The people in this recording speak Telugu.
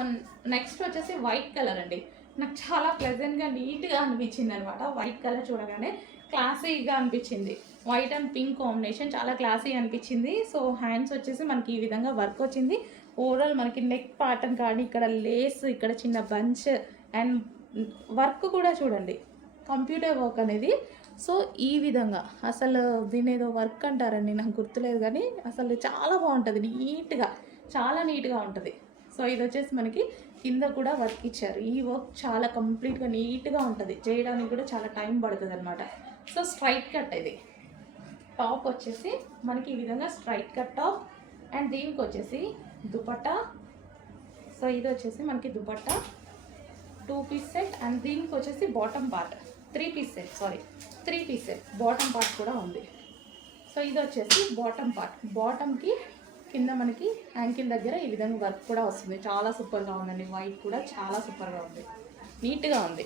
సో నెక్స్ట్ వచ్చేసి వైట్ కలర్ అండి. నాకు చాలా ప్లెజెంట్గా నీట్గా అనిపించింది అనమాట. వైట్ కలర్ చూడగానే క్లాసీగా అనిపించింది. వైట్ అండ్ పింక్ కాంబినేషన్ చాలా క్లాసీ అనిపించింది. సో హ్యాండ్స్ వచ్చేసి మనకి ఈ విధంగా వర్క్ వచ్చింది. ఓవరాల్ మనకి నెక్ పాటర్న్ కానీ ఇక్కడ లేస్, ఇక్కడ చిన్న బంచ్ అండ్ వర్క్ కూడా చూడండి, కంప్యూటర్ వర్క్ అనేది. సో ఈ విధంగా అసలు దీని ఏదో వర్క్ అంటారండి, నాకు గుర్తులేదు కానీ అసలు చాలా బాగుంటుంది. నీట్గా, చాలా నీట్గా ఉంటుంది. సో ఇది వచ్చేసి మనకి కింద కూడా వర్క్ ఇచ్చారు. ఈ వర్క్ చాలా కంప్లీట్గా నీట్గా ఉంటుంది, చేయడానికి కూడా చాలా టైం పడుతుంది అనమాట. సో స్ట్రైట్ కట్ ఇది. టాప్ వచ్చేసి మనకి ఈ విధంగా స్ట్రైట్ కట్ టాప్ అండ్ దీనికి వచ్చేసి దుపట్టా. సో ఇది వచ్చేసి మనకి దుపట్టా 2 పీస్ సెట్ అండ్ దీనికి వచ్చేసి bottom part 3 piece set, 3 piece set bottom part కూడా ఉంది. సో ఇది వచ్చేసి బాటమ్ పార్ట్. బాటమ్కి కింద మనకి యాంకిల్ దగ్గర ఈ విధంగా వర్క్ కూడా వస్తుంది. చాలా సూపర్గా ఉందండి. వైట్ కూడా చాలా సూపర్గా ఉంది, నీట్గా ఉంది.